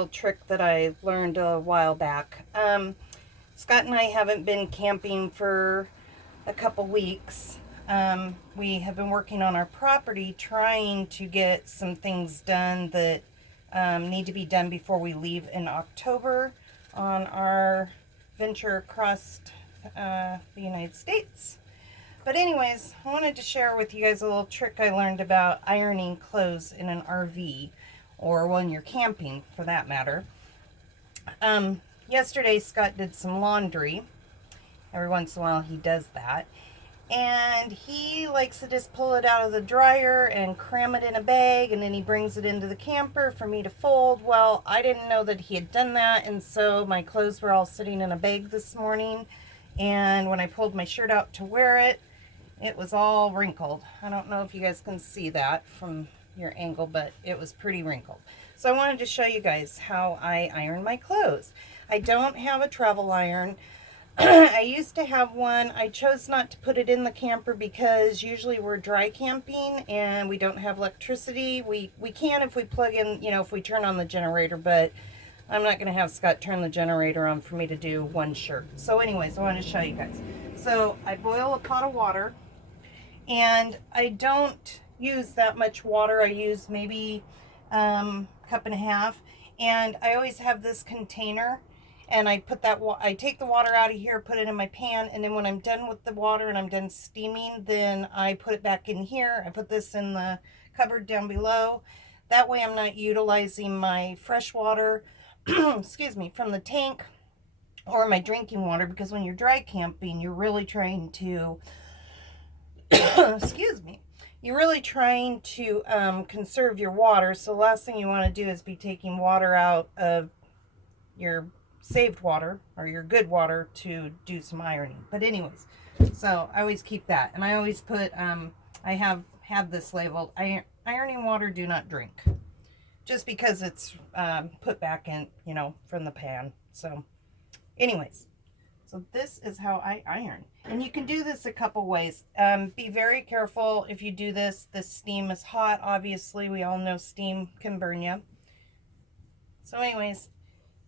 little trick that I learned a while back. Scott and I haven't been camping for a couple weeks. We have been working on our property trying to get some things done that need to be done before we leave in October on our venture across the United States. But anyways, I wanted to share with you guys a little trick I learned about ironing clothes in an RV, or when you're camping for that matter. Yesterday Scott did some laundry. Every once in a while he does that. And he likes to just pull it out of the dryer and cram it in a bag, and then he brings it into the camper for me to fold. Well, I didn't know that he had done that, and so my clothes were all sitting in a bag this morning. And when I pulled my shirt out to wear it, it was all wrinkled. I don't know if you guys can see that from your angle, but it was pretty wrinkled. So I wanted to show you guys how I iron my clothes. I don't have a travel iron. I used to have one. I chose not to put it in the camper because usually we're dry camping and we don't have electricity. We can if we plug in, if we turn on the generator, but I'm not going to have Scott turn the generator on for me to do one shirt. So anyways, I wanted to show you guys. So I boil a pot of water, and I don't use that much water. I use maybe a cup and a half, and I always have this container, and I put that I take the water out of here, put it in my pan, and then when I'm done with the water and I'm done steaming, then I put it back in here. I put this in the cupboard down below. That way I'm not utilizing my fresh water excuse me, from the tank or my drinking water, because when you're dry camping, you're really trying to excuse me, you're really trying to conserve your water. So the last thing you want to do is be taking water out of your saved water or your good water to do some ironing. But anyways, so I always keep that, and I always put I have had this labeled ironing water, do not drink, just because it's put back in, from the pan. So anyways, so this is how I iron. And you can do this a couple ways. Be very careful if you do this. The steam is hot. Obviously, we all know steam can burn you. So anyways,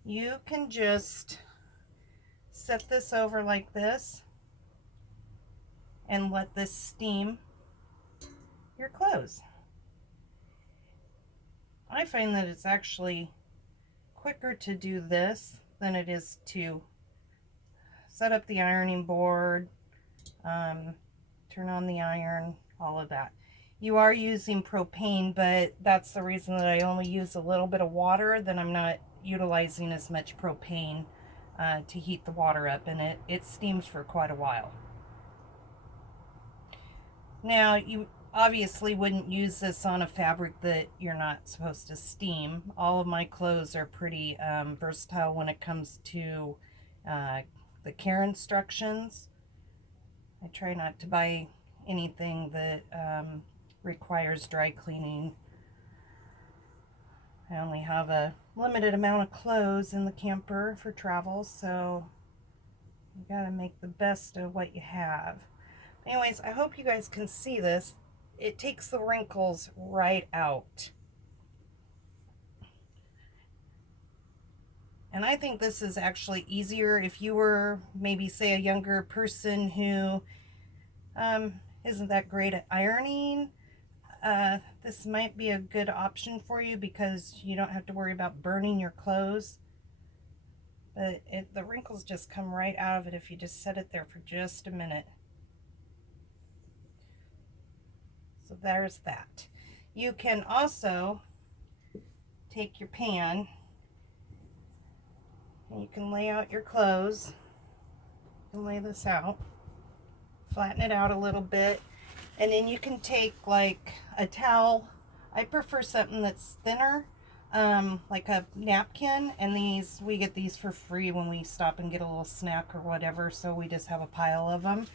you can just set this over like this and let this steam your clothes. I find that it's actually quicker to do this than it is to set up the ironing board, turn on the iron, all of that. You are using propane, but that's the reason that I only use a little bit of water. Then I'm not utilizing as much propane to heat the water up, and it steams for quite a while. Now, you obviously wouldn't use this on a fabric that you're not supposed to steam. All of my clothes are pretty versatile when it comes to the care instructions. I try not to buy anything that requires dry cleaning. I only have a limited amount of clothes in the camper for travel, so you gotta make the best of what you have. Anyways, I hope you guys can see this. It takes the wrinkles right out. And I think this is actually easier if you were maybe, say, a younger person who isn't that great at ironing. This might be a good option for you because you don't have to worry about burning your clothes. But the wrinkles just come right out of it if you just set it there for just a minute. So there's that. You can also take your pan and you can lay out your clothes. You can lay this out, flatten it out a little bit, and then you can take like a towel. I prefer something that's thinner, like a napkin, and we get these for free when we stop and get a little snack or whatever, so we just have a pile of them.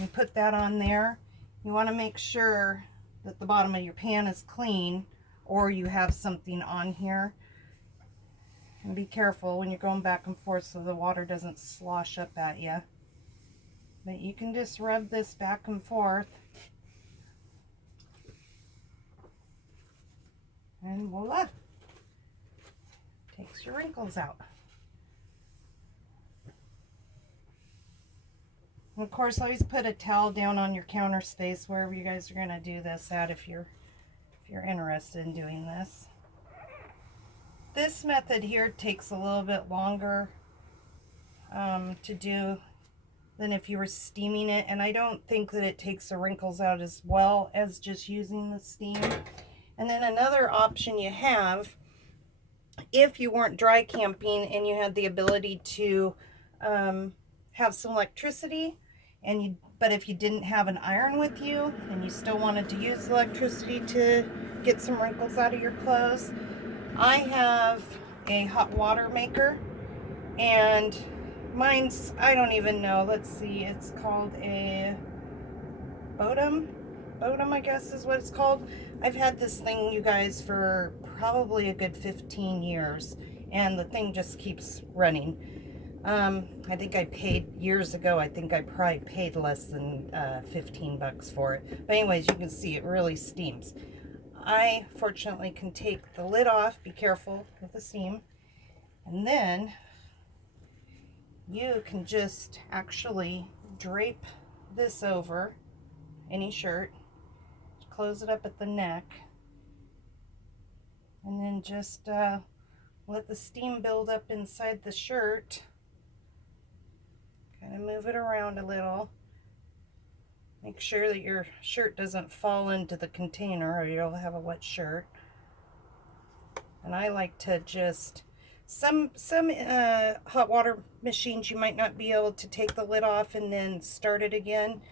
You put that on there. You want to make sure that the bottom of your pan is clean, or you have something on here. And be careful when you're going back and forth so the water doesn't slosh up at you. But you can just rub this back and forth. And voila. takes your wrinkles out. And of course, always put a towel down on your counter space wherever you guys are going to do this at if you're interested in doing this. This method here takes a little bit longer to do than if you were steaming it, and I don't think that it takes the wrinkles out as well as just using the steam. And then another option you have, if you weren't dry camping and you had the ability to have some electricity, but if you didn't have an iron with you and you still wanted to use electricity to get some wrinkles out of your clothes, I have a hot water maker, and mine's, I don't even know, let's see, it's called a Bodum, I guess is what it's called. I've had this thing, you guys, for probably a good 15 years, and the thing just keeps running. I think I paid, years ago, I think I probably paid less than 15 bucks for it. But anyways, you can see it really steams. I fortunately can take the lid off, be careful with the steam, and then you can just actually drape this over any shirt, close it up at the neck, and then just let the steam build up inside the shirt. Kind of move it around a little. Make sure that your shirt doesn't fall into the container or you'll have a wet shirt. And I like to just, some hot water machines you might not be able to take the lid off and then start it again.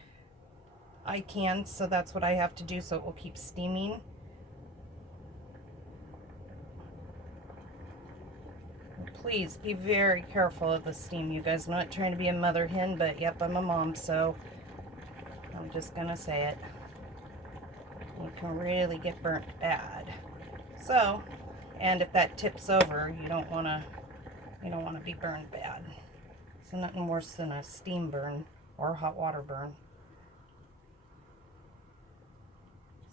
I can, so that's what I have to do so it will keep steaming. Please be very careful of the steam, you guys. I'm not trying to be a mother hen, but yep, I'm a mom, so I'm just gonna say it. You can really get burnt bad. So, and if that tips over, you don't wanna be burned bad. So nothing worse than a steam burn or a hot water burn.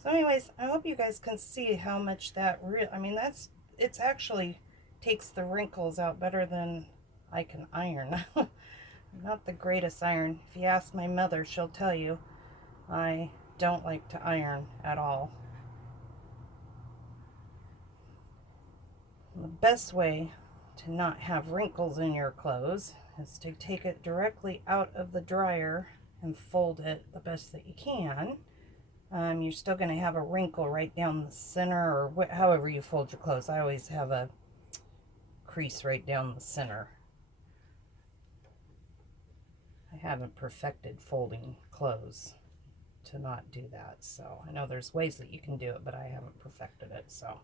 So anyways, I hope you guys can see how much that it's actually takes the wrinkles out better than I can iron. Not the greatest iron. If you ask my mother, she'll tell you I don't like to iron at all. The best way to not have wrinkles in your clothes is to take it directly out of the dryer and fold it the best that you can. You're still going to have a wrinkle right down the center, or however you fold your clothes. I always have a crease right down the center. I haven't perfected folding clothes to not do that, so I know there's ways that you can do it, but I haven't perfected it, so.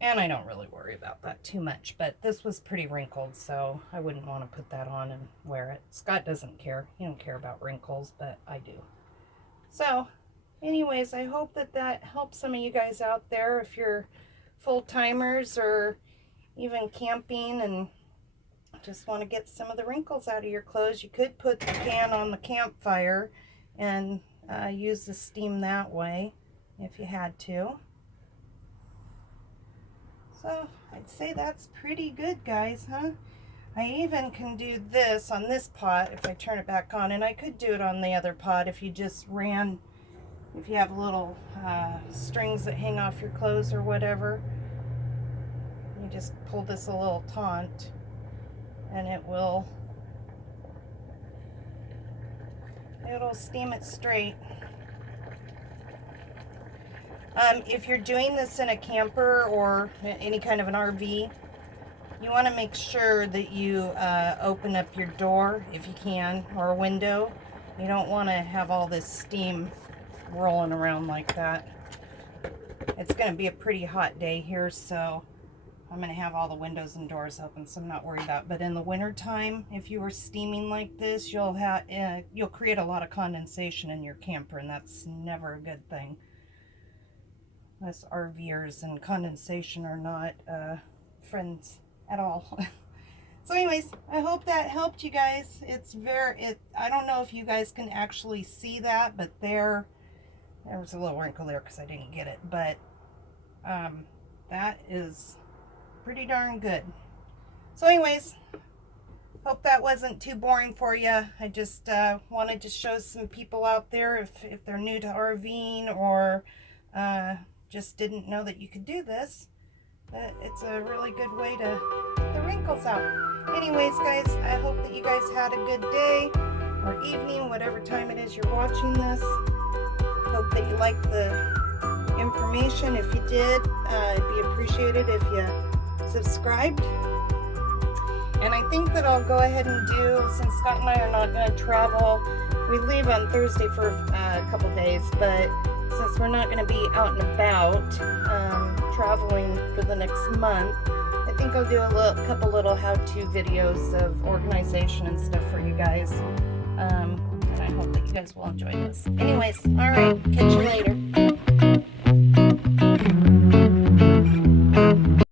And I don't really worry about that too much, but this was pretty wrinkled, so I wouldn't want to put that on and wear it. Scott doesn't care. He don't care about wrinkles, but I do. So anyways, I hope that helps some of you guys out there if you're full-timers or even camping and just want to get some of the wrinkles out of your clothes. You could put the pan on the campfire and use the steam that way if you had to. So I'd say that's pretty good, guys, huh? I even can do this on this pot if I turn it back on, and I could do it on the other pot if you just ran, if you have little strings that hang off your clothes or whatever. You just pull this a little taunt and it'll steam it straight. If you're doing this in a camper or any kind of an RV, you want to make sure that you open up your door if you can, or a window. You don't want to have all this steam rolling around like that. It's going to be a pretty hot day here, so I'm going to have all the windows and doors open, so I'm not worried about it. But in the winter time, if you were steaming like this, you'll create a lot of condensation in your camper, and that's never a good thing. Us RVers and condensation are not friends at all. So anyways, I hope that helped you guys. I don't know if you guys can actually see that, but there was a little wrinkle there because I didn't get it, but that is pretty darn good. So anyways, hope that wasn't too boring for you. I just wanted to show some people out there if they're new to RVing or just didn't know that you could do this, that it's a really good way to get the wrinkles out. Anyways, guys, I hope that you guys had a good day or evening, whatever time it is you're watching this. Hope that you liked the information. If you did, it'd be appreciated if you subscribed. And I think that I'll go ahead and do, since Scott and I are not going to travel, we leave on Thursday for a couple days, but since we're not going to be out and about traveling for the next month, I think I'll do a couple little how-to videos of organization and stuff for you guys. And I hope that you guys will enjoy this. Anyways, alright, catch you later.